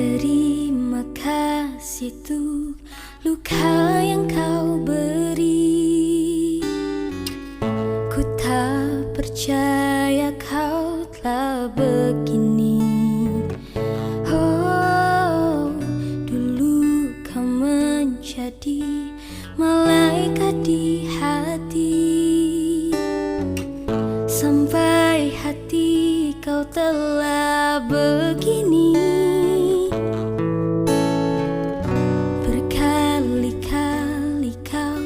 Terima kasih tuh luka yang kau beri. Ku tak percaya kau telah begini. Oh, dulu kau menjadi malaikat di hati. Sampai hati kau telah begini. Berkali-kali kau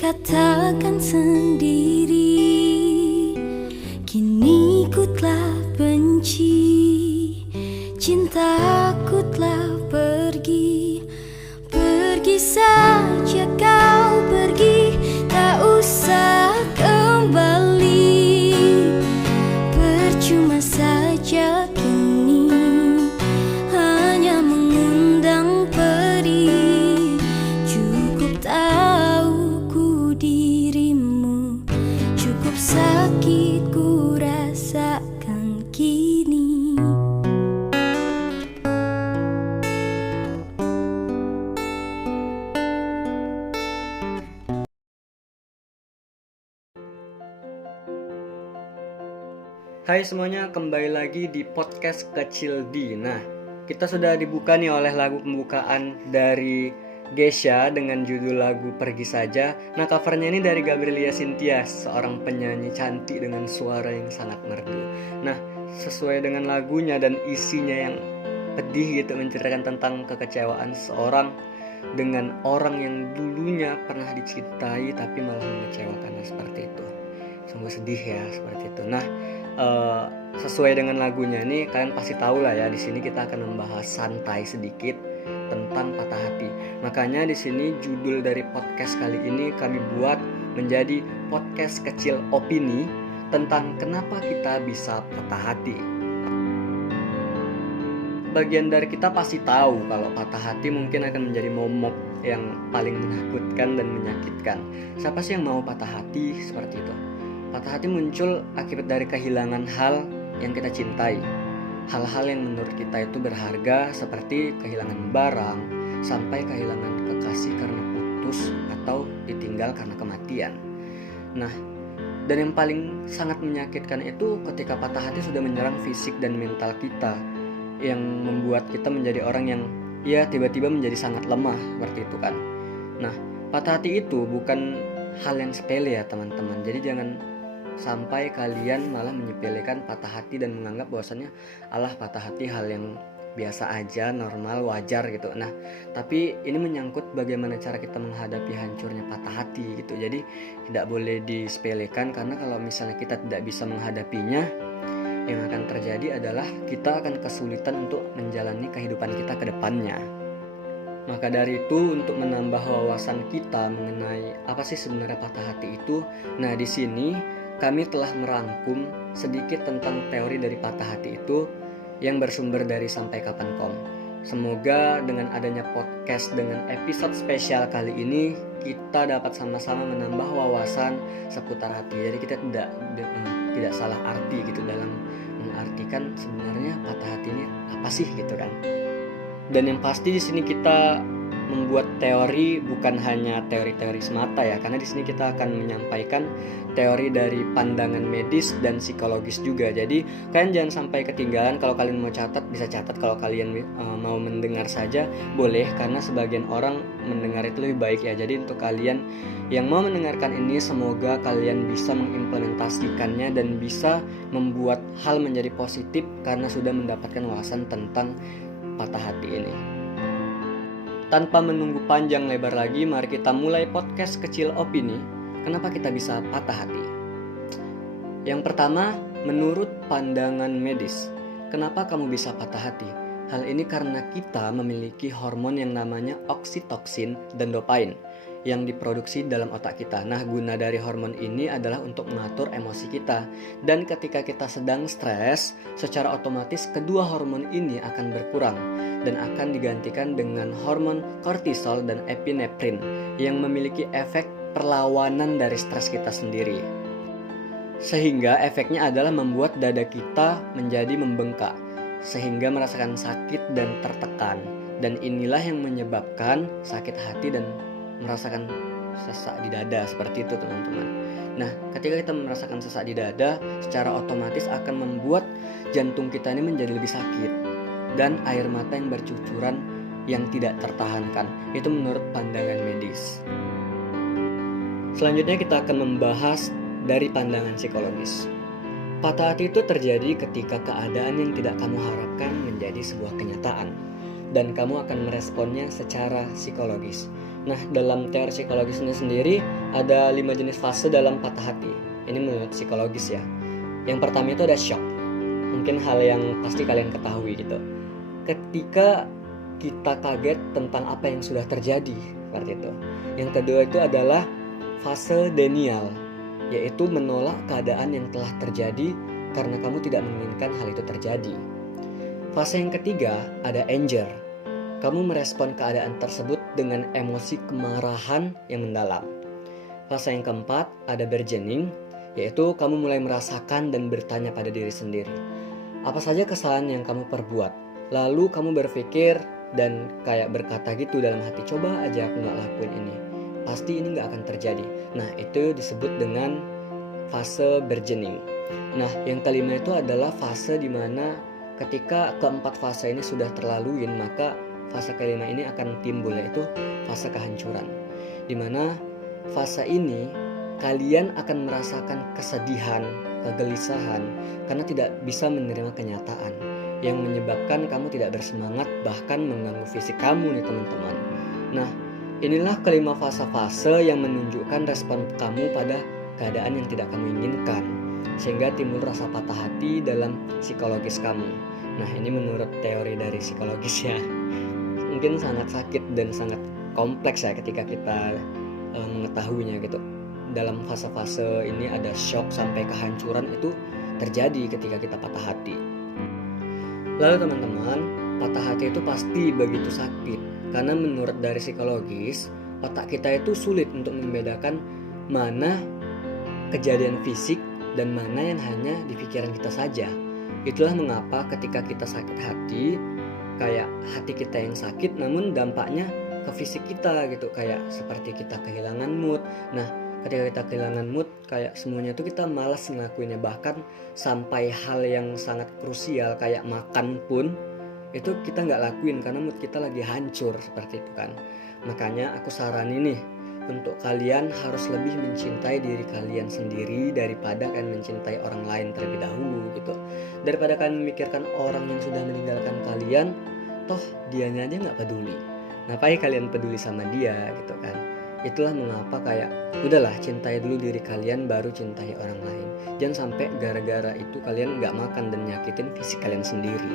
katakan sendiri, kini ku telah benci, cintaku telah pergi. Pergi saja kau pergi, tak usah kembali. Percuma saja kini hanya mengundang perih. Cukup tahu ku dirimu, cukup sakit ku rasakan kini. Hai semuanya, kembali lagi di podcast Kecil D. Nah, kita sudah dibuka nih oleh lagu pembukaan dari Geisha dengan judul lagu Pergi Saja. Nah, covernya ini dari Gabriela Cynthia, seorang penyanyi cantik dengan suara yang sangat merdu. Nah, sesuai dengan lagunya dan isinya yang pedih gitu, menceritakan tentang kekecewaan seorang dengan orang yang dulunya pernah dicintai tapi malah mengecewakan, seperti itu. Sungguh sedih ya, seperti itu. Nah, sesuai dengan lagunya nih, kalian pasti tahu lah ya, di sini kita akan membahas santai sedikit tentang patah hati. Makanya di sini judul dari podcast kali ini kami buat menjadi podcast kecil opini tentang kenapa kita bisa patah hati. Bagian dari kita pasti tahu kalau patah hati mungkin akan menjadi momok yang paling menakutkan dan menyakitkan. Siapa sih yang mau patah hati seperti itu? Patah hati muncul akibat dari kehilangan hal yang kita cintai. Hal-hal yang menurut kita itu berharga, seperti kehilangan barang, sampai kehilangan kekasih karena putus atau ditinggal karena kematian. Nah, dan yang paling sangat menyakitkan itu ketika patah hati sudah menyerang fisik dan mental kita, yang membuat kita menjadi orang yang ya tiba-tiba menjadi sangat lemah, seperti itu kan. Nah, patah hati itu bukan hal yang sepele ya teman-teman. Jadi jangan sampai kalian malah menyepelekan patah hati dan menganggap bahwasannya alah, patah hati hal yang biasa aja, normal, wajar gitu. Nah, tapi ini menyangkut bagaimana cara kita menghadapi hancurnya patah hati gitu. Jadi tidak boleh disepelekan, karena kalau misalnya kita tidak bisa menghadapinya, yang akan terjadi adalah kita akan kesulitan untuk menjalani kehidupan kita ke depannya. Maka dari itu, untuk menambah wawasan kita mengenai apa sih sebenarnya patah hati itu, nah di sini kami telah merangkum sedikit tentang teori dari patah hati itu yang bersumber dari sampaikapan.com. Semoga dengan adanya podcast dengan episode spesial kali ini, kita dapat sama-sama menambah wawasan seputar hati. Jadi kita tidak salah arti gitu dalam mengartikan sebenarnya patah hati ini apa sih gitu kan. Dan yang pasti di sini kita membuat teori bukan hanya teori-teori semata ya, karena di sini kita akan menyampaikan teori dari pandangan medis dan psikologis juga. Jadi kalian jangan sampai ketinggalan. Kalau kalian mau catat bisa catat, kalau kalian mau mendengar saja boleh, karena sebagian orang mendengar itu lebih baik ya. Jadi untuk kalian yang mau mendengarkan ini, semoga kalian bisa mengimplementasikannya dan bisa membuat hal menjadi positif karena sudah mendapatkan wawasan tentang patah hati ini. Tanpa menunggu panjang lebar lagi, mari kita mulai podcast kecil opini. Kenapa kita bisa patah hati? Yang pertama, menurut pandangan medis, kenapa kamu bisa patah hati? Hal ini karena kita memiliki hormon yang namanya oksitoksin dan dopain yang diproduksi dalam otak kita. Nah, guna dari hormon ini adalah untuk mengatur emosi kita. Dan ketika kita sedang stres, secara otomatis kedua hormon ini akan berkurang dan akan digantikan dengan hormon kortisol dan epinefrin yang memiliki efek perlawanan dari stres kita sendiri. Sehingga efeknya adalah membuat dada kita menjadi membengkak. sehingga merasakan sakit dan tertekan. Dan inilah yang menyebabkan sakit hati dan merasakan sesak di dada, seperti itu teman-teman. Nah, ketika kita merasakan sesak di dada, secara otomatis akan membuat jantung kita ini menjadi lebih sakit dan air mata yang bercucuran yang tidak tertahankan. Itu menurut pandangan medis. Selanjutnya kita akan membahas dari pandangan psikologis. Patah hati itu terjadi ketika keadaan yang tidak kamu harapkan menjadi sebuah kenyataan dan kamu akan meresponnya secara psikologis. Nah, dalam teori psikologis ini sendiri ada 5 jenis fase dalam patah hati. Ini menurut psikologis ya. Yang pertama itu ada shock. Mungkin hal yang pasti kalian ketahui gitu. Ketika kita kaget tentang apa yang sudah terjadi, seperti itu. Yang kedua itu adalah fase denial, yaitu menolak keadaan yang telah terjadi karena kamu tidak menginginkan hal itu terjadi. Fase yang ketiga ada anger. Kamu merespon keadaan tersebut dengan emosi kemarahan yang mendalam. Fase yang keempat ada burgeoning, yaitu kamu mulai merasakan dan bertanya pada diri sendiri, apa saja kesalahan yang kamu perbuat. Lalu kamu berpikir dan kayak berkata gitu dalam hati, coba aja aku gak lakuin ini, pasti ini gak akan terjadi. Nah, itu disebut dengan fase burgeoning. Nah, yang kelima itu adalah fase dimana ketika keempat fase ini sudah terlaluin, maka fase kelima ini akan timbul, yaitu fase kehancuran. Dimana fase ini kalian akan merasakan kesedihan, kegelisahan karena tidak bisa menerima kenyataan, yang menyebabkan kamu tidak bersemangat, bahkan mengganggu fisik kamu nih teman-teman. Nah, inilah kelima fase-fase yang menunjukkan respon kamu pada keadaan yang tidak kamu inginkan, sehingga timbul rasa patah hati dalam psikologis kamu. Nah, ini menurut teori dari psikologis ya. Mungkin sangat sakit dan sangat kompleks ya ketika kita mengetahuinya gitu. Dalam fase-fase ini ada shock sampai kehancuran itu terjadi ketika kita patah hati. Lalu teman-teman, patah hati itu pasti begitu sakit karena menurut dari psikologis, otak kita itu sulit untuk membedakan mana kejadian fisik dan mana yang hanya di pikiran kita saja. Itulah mengapa ketika kita sakit hati, kayak hati kita yang sakit namun dampaknya ke fisik kita gitu, kayak seperti kita kehilangan mood. Nah, ketika kita kehilangan mood, kayak semuanya itu kita malas ngelakuinnya, bahkan sampai hal yang sangat krusial kayak makan pun itu kita nggak lakuin karena mood kita lagi hancur, seperti itu kan. Makanya aku saranin nih untuk kalian harus lebih mencintai diri kalian sendiri daripada kalian mencintai orang lain terlebih dahulu gitu. Daripada kalian memikirkan orang yang sudah meninggalkan kalian, toh dianya aja nggak peduli, ngapain kalian peduli sama dia gitu kan. Itulah mengapa kayak udahlah, cintai dulu diri kalian baru cintai orang lain. Jangan sampai gara-gara itu kalian nggak makan dan nyakitin fisik kalian sendiri.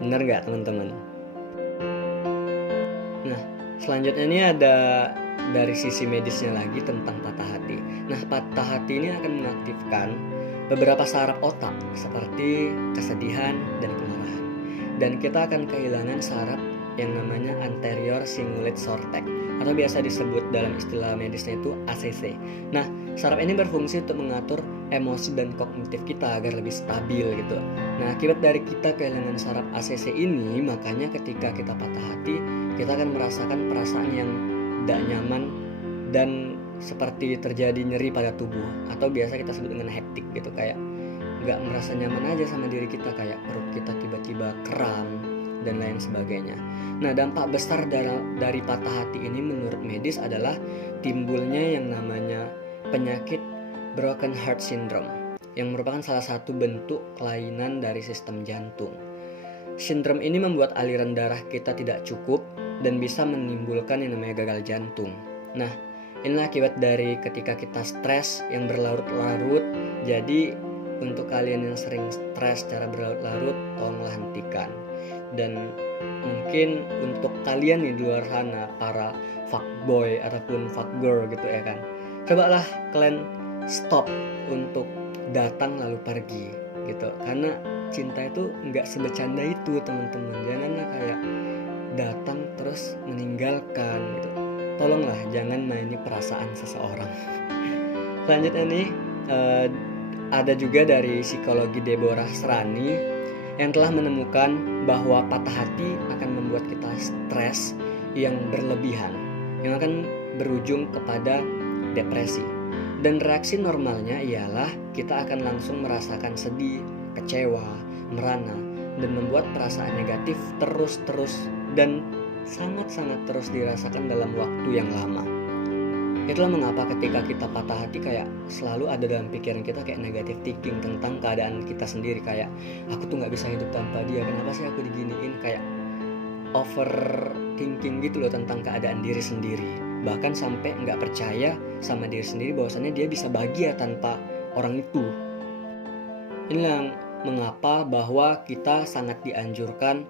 Bener nggak teman-teman? Nah, selanjutnya ini ada dari sisi medisnya lagi tentang patah hati. Nah, patah hati ini akan mengaktifkan beberapa saraf otak seperti kesedihan dan kemarahan. Dan kita akan kehilangan saraf yang namanya anterior cingulate cortex, atau biasa disebut dalam istilah medisnya itu ACC. Nah, saraf ini berfungsi untuk mengatur emosi dan kognitif kita agar lebih stabil gitu. Nah, akibat dari kita kehilangan saraf ACC ini, makanya ketika kita patah hati, kita akan merasakan perasaan yang tidak nyaman dan seperti terjadi nyeri pada tubuh, atau biasa kita sebut dengan hektik gitu, kayak nggak merasa nyaman aja sama diri kita, kayak perut kita tiba-tiba kram dan lain sebagainya. Nah, dampak besar dari patah hati ini menurut medis adalah timbulnya yang namanya penyakit broken heart syndrome, yang merupakan salah satu bentuk kelainan dari sistem jantung. Sindrom ini membuat aliran darah kita tidak cukup dan bisa menimbulkan yang namanya gagal jantung. Nah, inilah akibat dari ketika kita stres yang berlarut-larut. Jadi untuk kalian yang sering stres secara berlarut-larut, tolonglah hentikan. Dan mungkin untuk kalian di luar sana, para fuckboy ataupun fuckgirl gitu ya kan, cobalah kalian stop untuk datang lalu pergi gitu, karena cinta itu nggak sebecanda itu teman-teman. Janganlah kayak datang terus meninggalkan gitu. Tolonglah jangan maini perasaan seseorang. Selanjutnya nih ada juga dari psikologi Deborah Srani yang telah menemukan bahwa patah hati akan membuat kita stres yang berlebihan, yang akan berujung kepada depresi. Dan reaksi normalnya ialah kita akan langsung merasakan sedih, kecewa, merana, dan membuat perasaan negatif terus-terus dan sangat-sangat terus dirasakan dalam waktu yang lama. Itulah mengapa ketika kita patah hati kayak selalu ada dalam pikiran kita kayak negative thinking tentang keadaan kita sendiri. Kayak aku tuh gak bisa hidup tanpa dia, kenapa sih aku diginiin, kayak overthinking gitu loh tentang keadaan diri sendiri. Bahkan sampai nggak percaya sama diri sendiri bahwasannya dia bisa bahagia tanpa orang itu. Inilah mengapa bahwa kita sangat dianjurkan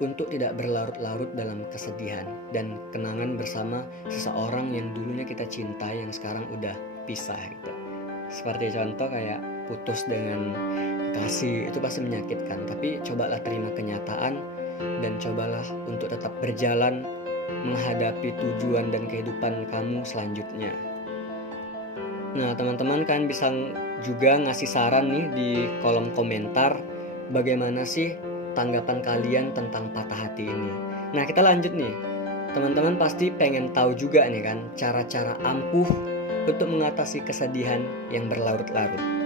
untuk tidak berlarut-larut dalam kesedihan dan kenangan bersama seseorang yang dulunya kita cintai yang sekarang udah pisah gitu. Seperti contoh kayak putus dengan kekasih, itu pasti menyakitkan, tapi cobalah terima kenyataan dan cobalah untuk tetap berjalan menghadapi tujuan dan kehidupan kamu selanjutnya. Nah, teman-teman kan bisa juga ngasih saran nih di kolom komentar bagaimana sih tanggapan kalian tentang patah hati ini. Nah, kita lanjut nih. Teman-teman pasti pengen tahu juga nih kan cara-cara ampuh untuk mengatasi kesedihan yang berlarut-larut.